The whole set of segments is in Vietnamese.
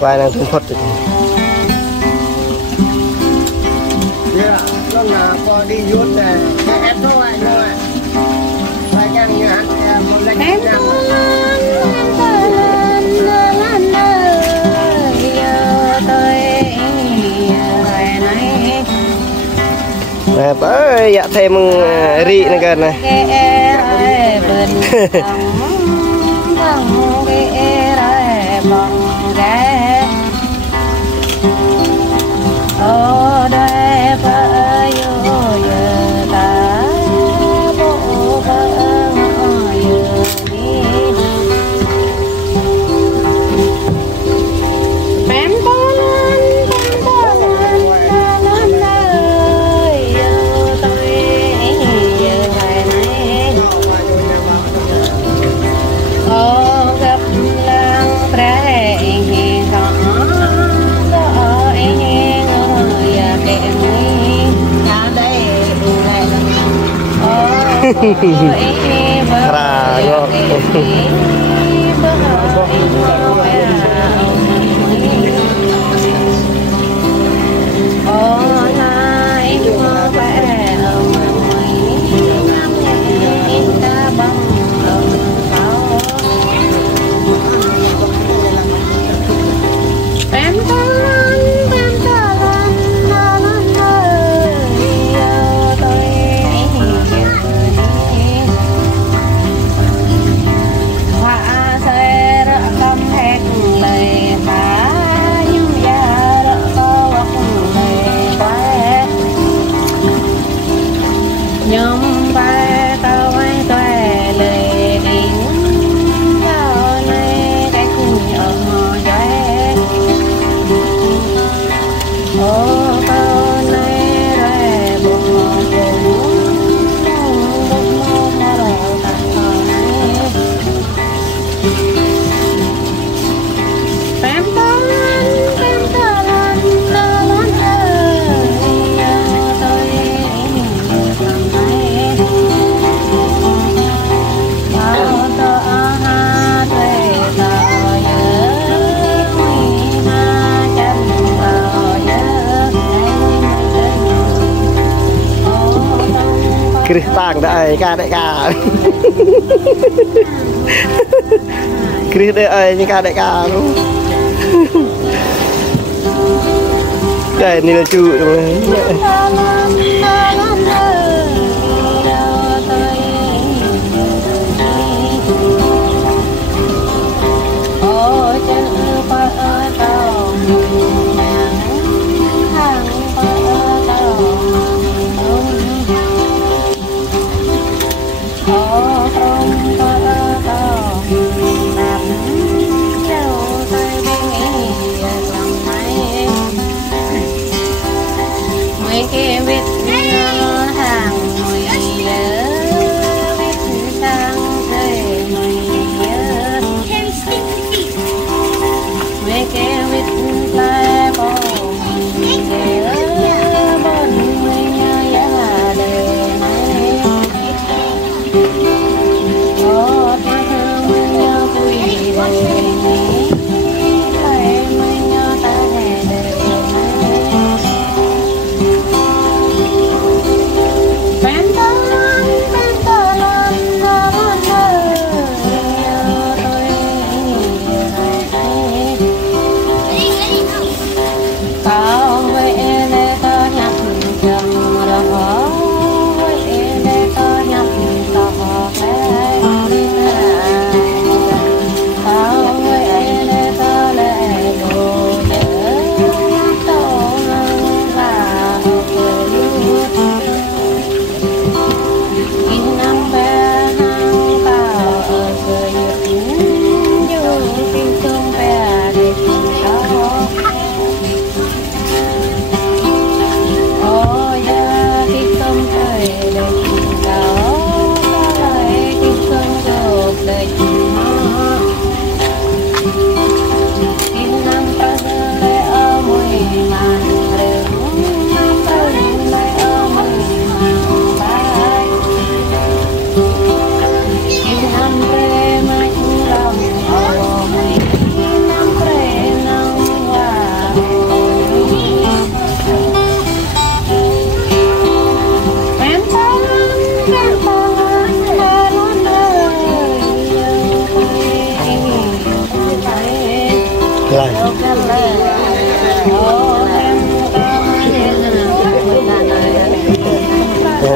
vài năng thùng phật nó là có đi vuốt này ép nó lại rồi vài cái như ăn một lạnh em nè tới dạ thêm rị này gần này Rago. Kris tang đại ca Kris đây những ca đại ca luôn đây này là chu rồi Hãy subscribe cho kênh Ghiền Mì Gõ để không bỏ lỡ những video hấp dẫn. lại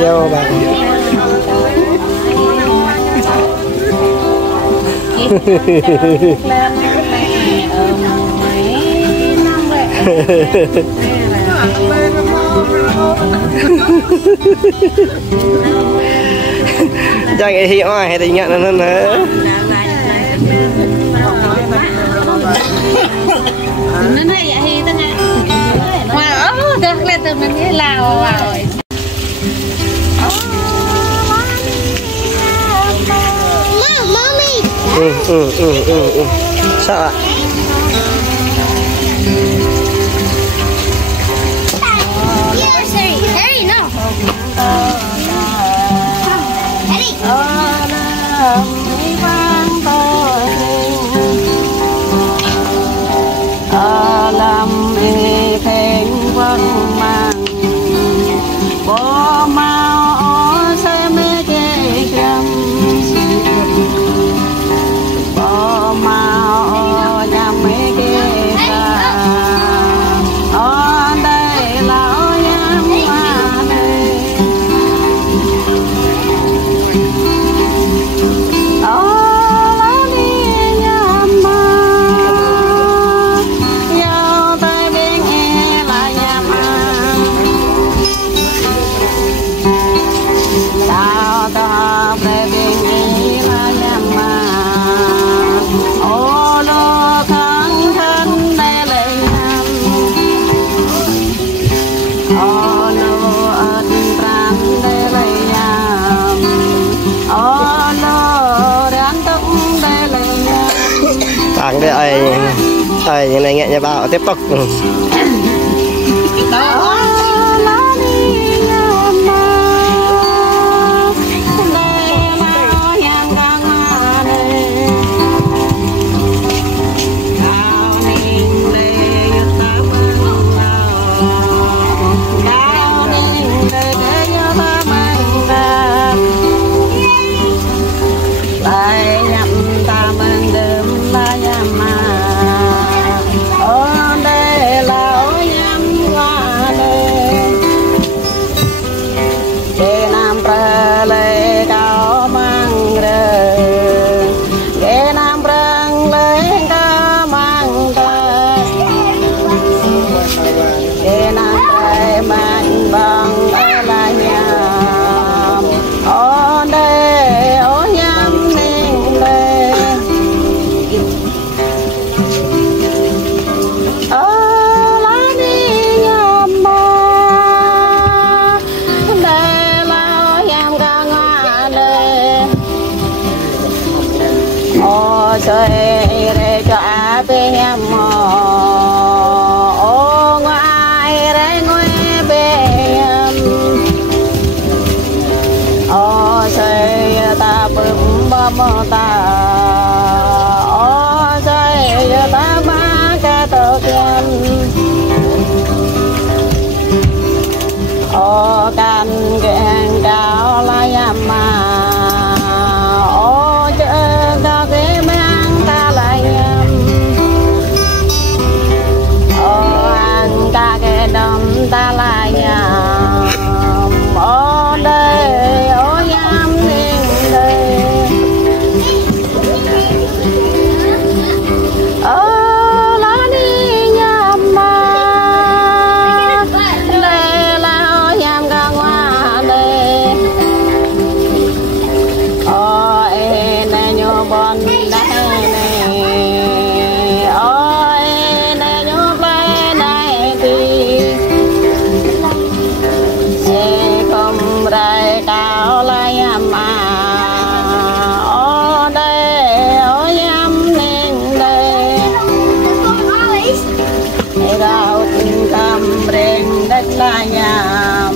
yêu bạn chẳng ai hiểu ai thì nhận nó nữa nó này thì ta nghe mà được lên từ mình đi Lào rồi sao ạ làm phèn quân mang bỏ mau xe mê kê trăm bỏ mau nhà mê kê ta ở đây lão nhắm hoa này tặng để ai như này nghe nhà bảo tiếp tục trời để cho bên em mò ô ngoài để ngồi bên ô trời ta bấm bấm ta ô trời ta má cái tổ tiên ô can kẹn cao lai mà ta lại nhà ở đây ở nhắm nên đây ở lá đi nhắm mà đây là ở nhắm ca hoa đây ở đây nhô bon đây này ở đây nhô bay đây thì đây cao lai mà ở đây ở nhắm nên đây gạo cầm rèn đất là nhầm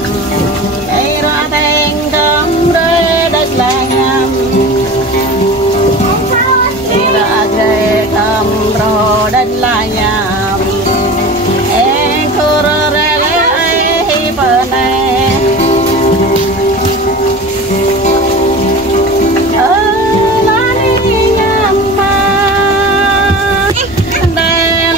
ra thành cầm rê đất là nhầm ra rê cầm rô đất là nhầm khur rê lấy bờ này đây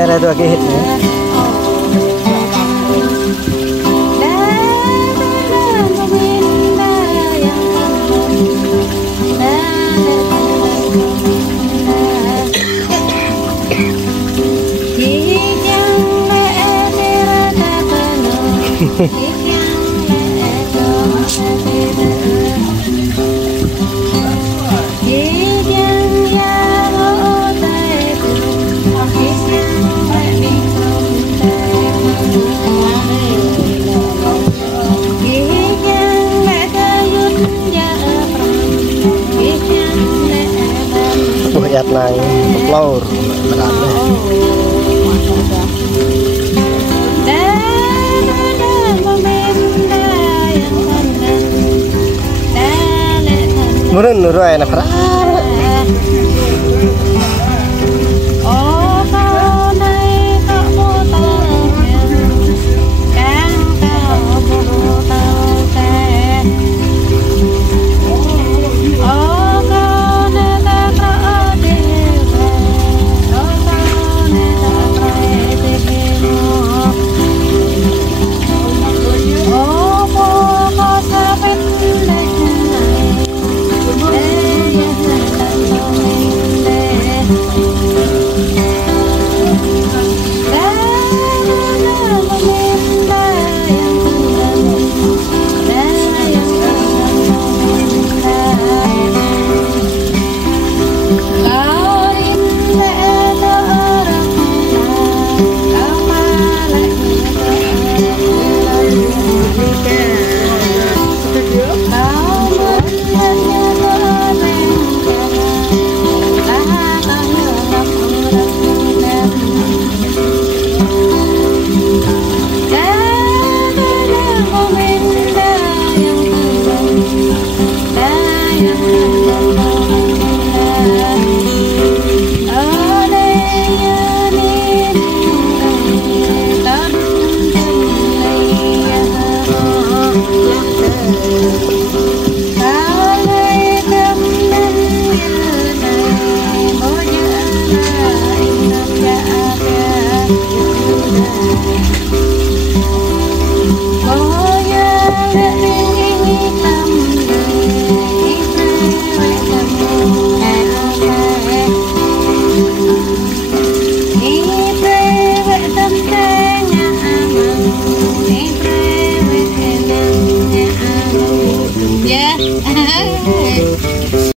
อะไรตัวกี่เห็ดเนี่ยbuat yat nang laur berada. Murun nurai na para.